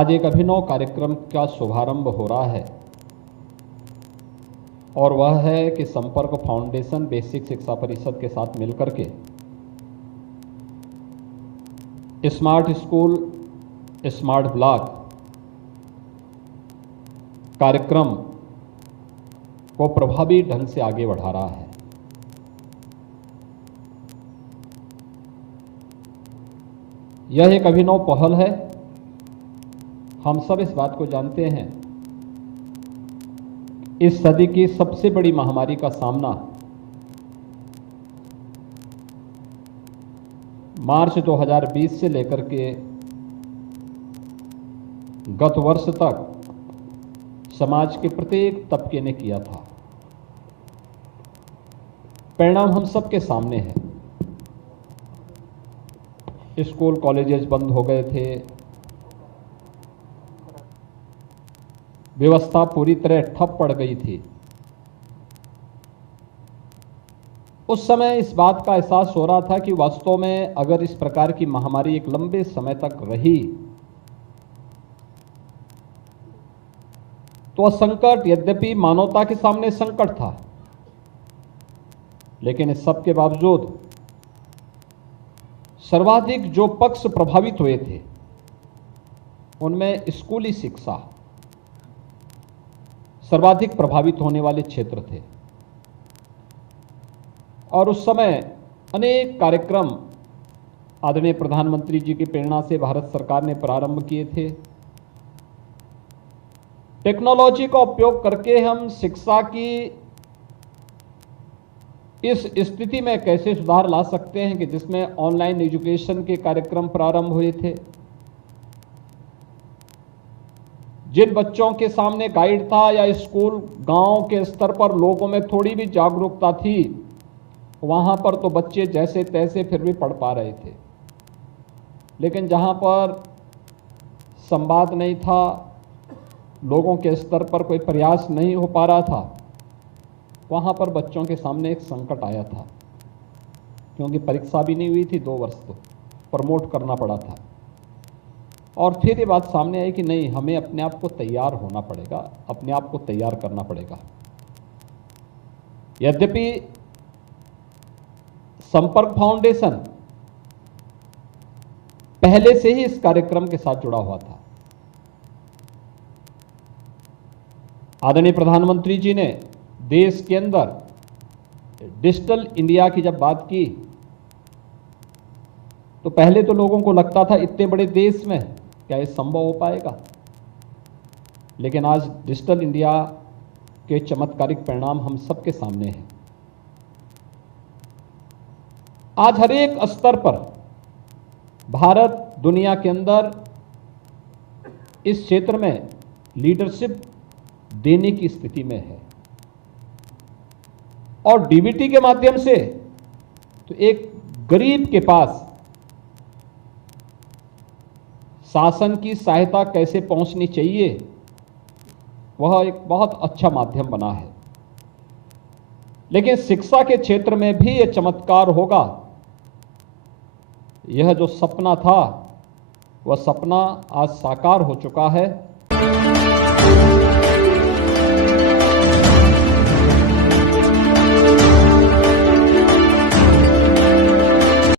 आज एक अभिनव कार्यक्रम का शुभारंभ हो रहा है और वह है कि संपर्क फाउंडेशन बेसिक शिक्षा परिषद के साथ मिलकर के स्मार्ट स्कूल स्मार्ट ब्लॉक कार्यक्रम को प्रभावी ढंग से आगे बढ़ा रहा है। यह एक अभिनव पहल है। हम सब इस बात को जानते हैं, इस सदी की सबसे बड़ी महामारी का सामना मार्च 2020 से लेकर के गत वर्ष तक समाज के प्रत्येक तबके ने किया था। परिणाम हम सबके सामने है। स्कूल कॉलेजेस बंद हो गए थे, व्यवस्था पूरी तरह ठप पड़ गई थी। उस समय इस बात का एहसास हो रहा था कि वास्तव में अगर इस प्रकार की महामारी एक लंबे समय तक रही तो संकट यद्यपि मानवता के सामने संकट था, लेकिन इस सब के बावजूद सर्वाधिक जो पक्ष प्रभावित हुए थे उनमें स्कूली शिक्षा सर्वाधिक प्रभावित होने वाले क्षेत्र थे। और उस समय अनेक कार्यक्रम आदरणीय प्रधानमंत्री जी की प्रेरणा से भारत सरकार ने प्रारंभ किए थे। टेक्नोलॉजी का उपयोग करके हम शिक्षा की इस स्थिति में कैसे सुधार ला सकते हैं कि जिसमें ऑनलाइन एजुकेशन के कार्यक्रम प्रारंभ हुए थे। जिन बच्चों के सामने गाइड था या स्कूल गांव के स्तर पर लोगों में थोड़ी भी जागरूकता थी, वहां पर तो बच्चे जैसे तैसे फिर भी पढ़ पा रहे थे। लेकिन जहां पर संवाद नहीं था, लोगों के स्तर पर कोई प्रयास नहीं हो पा रहा था, वहां पर बच्चों के सामने एक संकट आया था। क्योंकि परीक्षा भी नहीं हुई थी 2 वर्ष, तो प्रमोट करना पड़ा था। और फिर ये बात सामने आई कि नहीं, हमें अपने आप को तैयार होना पड़ेगा, अपने आप को तैयार करना पड़ेगा। यद्यपि संपर्क फाउंडेशन पहले से ही इस कार्यक्रम के साथ जुड़ा हुआ था। आदरणीय प्रधानमंत्री जी ने देश के अंदर डिजिटल इंडिया की जब बात की तो पहले तो लोगों को लगता था इतने बड़े देश में क्या ये संभव हो पाएगा। लेकिन आज डिजिटल इंडिया के चमत्कारिक परिणाम हम सबके सामने हैं। आज हर एक स्तर पर भारत दुनिया के अंदर इस क्षेत्र में लीडरशिप देने की स्थिति में है। और डीबीटी के माध्यम से तो एक गरीब के पास शासन की सहायता कैसे पहुंचनी चाहिए, वह एक बहुत अच्छा माध्यम बना है। लेकिन शिक्षा के क्षेत्र में भी यह चमत्कार होगा। यह जो सपना था वह सपना आज साकार हो चुका है।